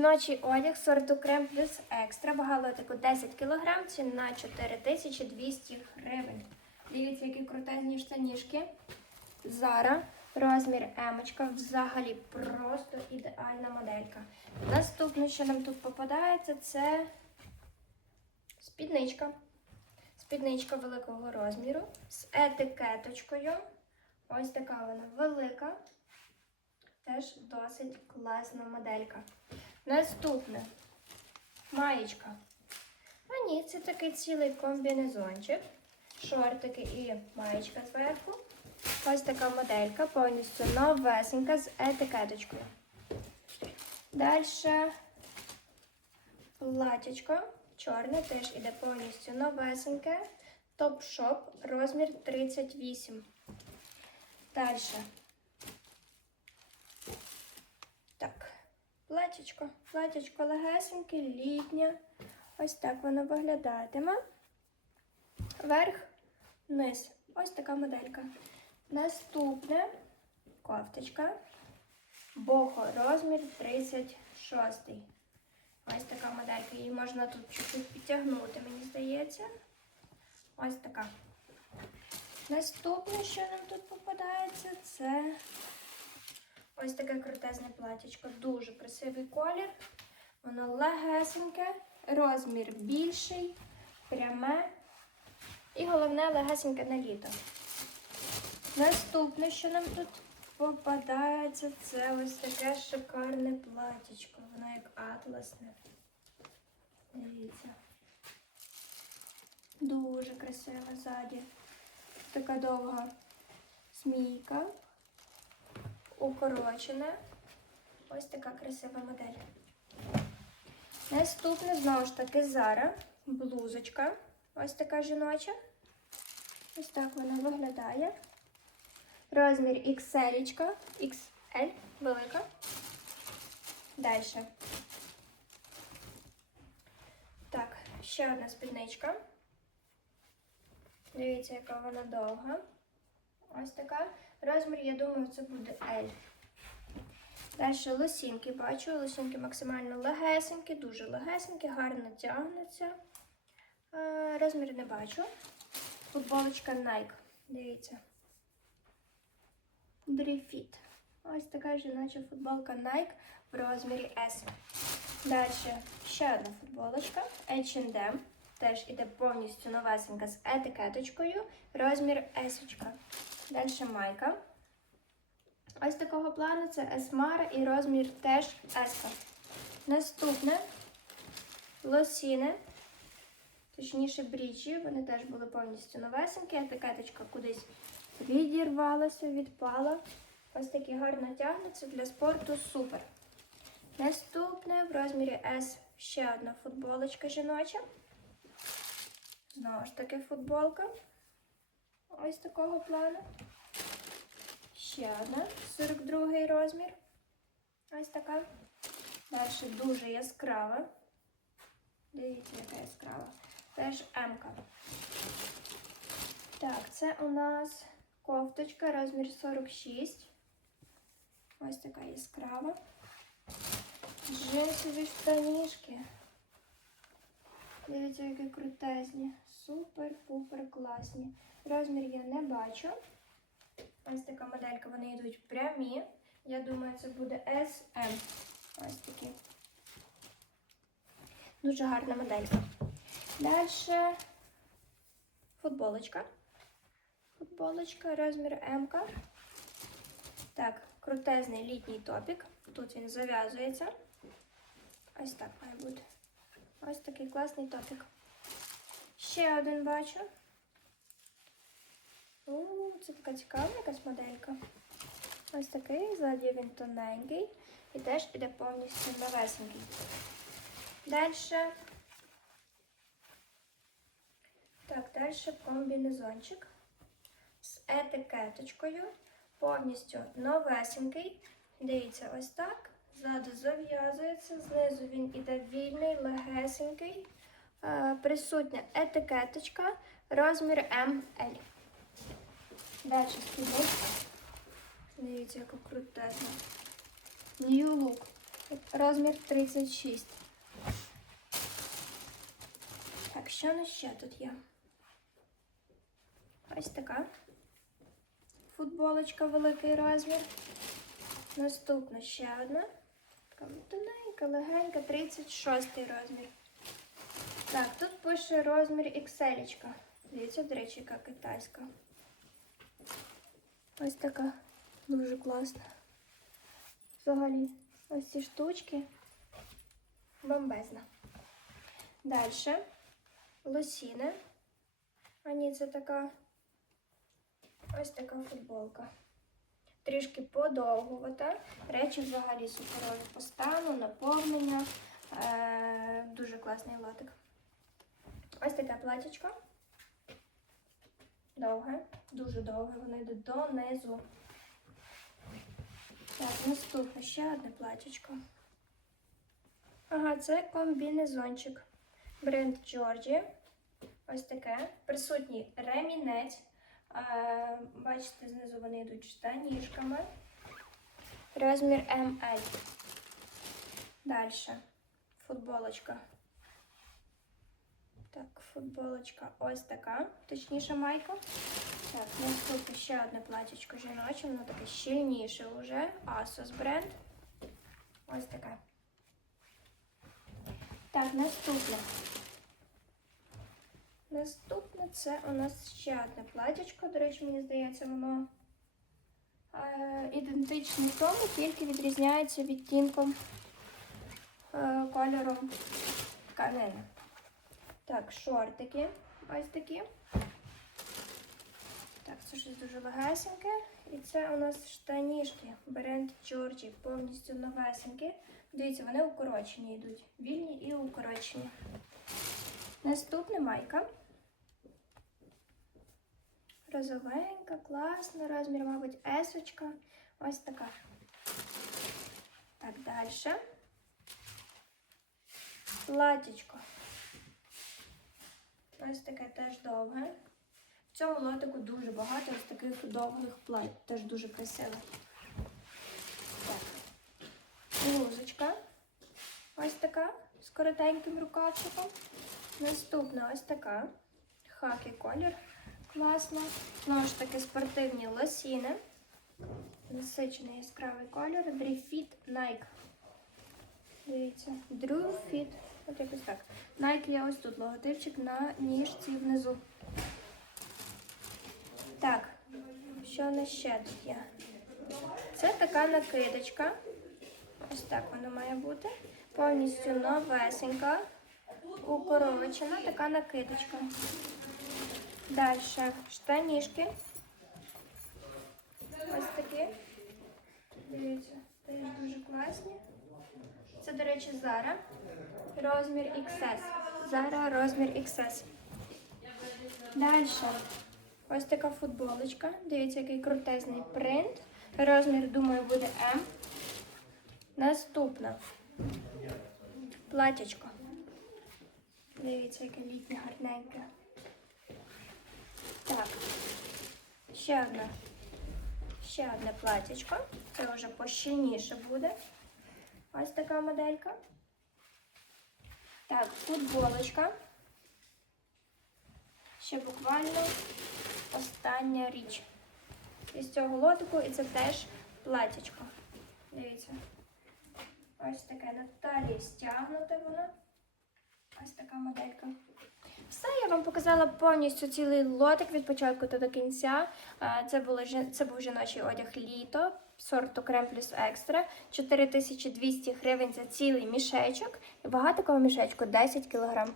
Ночі одяг сорту крем плюс екстра. Вага лотику 10 кг, ціна 4200 гривень. Дивіться, які крутезні штанішки. Зара, розмір емочка, взагалі просто ідеальна моделька. Наступне, що нам тут попадається, це спідничка. Спідничка великого розміру з етикеточкою. Ось така вона велика. Теж досить класна моделька. Наступне маєчка. А ні, це такий цілий комбінезончик. Шортики і маєчка зверху. Ось така моделька, повністю новесенька з етикеточкою. Далі платячко. Чорне теж іде повністю новесеньке. Топ-шоп, розмір 38. Далі. Так, платячко. Платячко легесеньке, літнє. Ось так воно виглядатиме. Верх, низ. Ось така моделька. Наступне кофточка. Бохо, розмір 36. Ось така моделька. Її можна тут чуть-чуть підтягнути, мені здається. Ось така. Наступне, що нам тут попадається, це ось таке крутезне платячко. Дуже красивий колір. Воно легесеньке, розмір більший, пряме. І головне легесеньке на літо. Наступне, що нам тут попадається, це ось таке шикарне платічко. Воно як атласне. Дивіться. Дуже красиво ззаді. Така довга змійка. Укорочена. Ось така красива модель. Наступне, знову ж таки, Зара. Блузочка. Ось така жіноча. Ось так вона виглядає. Розмір XL, XL, велика. Далі. Так, ще одна спідничка. Дивіться, яка вона довга. Ось така. Розмір, я думаю, це буде L. Далі лосінки бачу. Лосінки максимально легесенькі, дуже легесенькі, гарно тягнуться. Розмір не бачу. Футболочка Nike. Дивіться. Дріфіт. Ось така жіноча футболка Nike в розмірі S. Далі ще одна футболочка H&M. Теж іде повністю новесенька з етикеточкою. Розмір S. Далі майка. Ось такого плану це S-Mara і розмір теж S. Наступне лосіни. Точніше, брічі, вони теж були повністю новесенькі, етикеточка кудись відірвалася, відпала. Ось такі гарно тягнуться для спорту супер. Наступне в розмірі S ще одна футболочка жіноча. Знову ж таки футболка. Ось такого плану. Ще одна, 42 розмір. Ось така. Далі дуже яскрава. Дивіться, яка яскрава. Теж М-ка. Так, це у нас кофточка, розмір 46. Ось така яскрава. Джинсові штанішки. Дивіться, які крутезні. Супер-пупер класні. Розмір я не бачу. Ось така моделька, вони йдуть прямі. Я думаю, це буде SM. Ось такі. Дуже гарна моделька. Далі футболочка. Футболочка, розмір М. Так, крутезний літній топік. Тут він зав'язується. Ось так має бути. Ось такий класний топік. Ще один бачу. О, це така цікава якась моделька. Ось такий, ззаді він тоненький і теж іде повністю новесенький. Далі. Так, далі комбінезончик з етикеточкою. Повністю новесенький. Дивіться, ось так. Ззаду зав'язується, знизу він іде вільний, легесенький. Е, Присутня етикеточка, розмір ML. Далі спідничка. Дивіться, яка крутезна. New Look. Розмір 36. Так, що нас ще тут є? Ось така. Футболочка великий розмір. Наступна ще одна. Така тоненька, легенька, 36 розмір. Так, тут пише розмір XL. Дивіться, до речі, яка китайська. Ось така дуже класна. Взагалі, ось ці штучки. Бомбезна. Далі. Лосіни. А ні, це така ось така футболка. Трішки подовгувата. Речі взагалі суперові по стану, наповнення. Е, дуже класний лотик. Ось таке платічко. Довге, дуже довге, воно йде донизу. Так, наступне ще одне платічко. Ага, це комбінезончик. Бренд Джорджі. Ось таке. Присутній ремінець. Бачите, знизу вони йдуть штанішками. Розмір ML. Далі. Футболочка. Так, футболочка ось така. Точніше майка. Так, наступне ще одне платічко жіноче, воно таке щільніше вже. Asos бренд. Ось таке. Так, наступне. Наступне це у нас ще одне платічко. До речі, мені здається, воно е, ідентичне тому, тільки відрізняється відтінком е, кольором тканини. Так, шортики ось такі. Так, це щось дуже легесеньке. І це у нас штанішки. Бренд Джорджі, повністю новесенькі. Дивіться, вони укорочені йдуть. Вільні і укорочені. Наступна майка. Розовенька, класна, розмір, мабуть, есочка. Ось така. Так, далі. Платічко. Ось таке теж довге. В цьому лотику дуже багато ось таких довгих плать. Теж дуже красиво. Так. Блузочка. Ось така з коротеньким рукавчиком. Наступна ось така. Хакі колір. Класно. Знову ж таки спортивні лосіни. Насичений яскравий колір. Дріфіт Nike. Дивіться. Fit. От якось так. Nike є ось тут логотипчик на ніжці внизу. Так, що у нас ще тут є? Це така накидочка. Ось так вона має бути. Повністю новесенька, укорочена така накидочка. Далі штанішки. Ось такі. Дивіться, теж дуже класні. Це, до речі, Zara. Розмір XS. Zara розмір XS. Далі. Ось така футболочка. Дивіться, який крутезний принт. Розмір, думаю, буде М. Наступна. Платячко. Дивіться, яке літнє гарненьке. Так. Ще одне. Ще одне платячко. Це вже пощільніше буде. Ось така моделька. Так, футболочка. Ще буквально остання річ. Із цього лотику, і це теж платячко. Дивіться. Ось таке на талії стягнуте воно. Ось така моделька. Все, я вам показала повністю цілий лотик від початку та до кінця. Це, було, це був жіночий одяг літо сорту Крем плюс екстра. 4200 гривень за цілий мішечок. І багато кого мішечку 10 кг.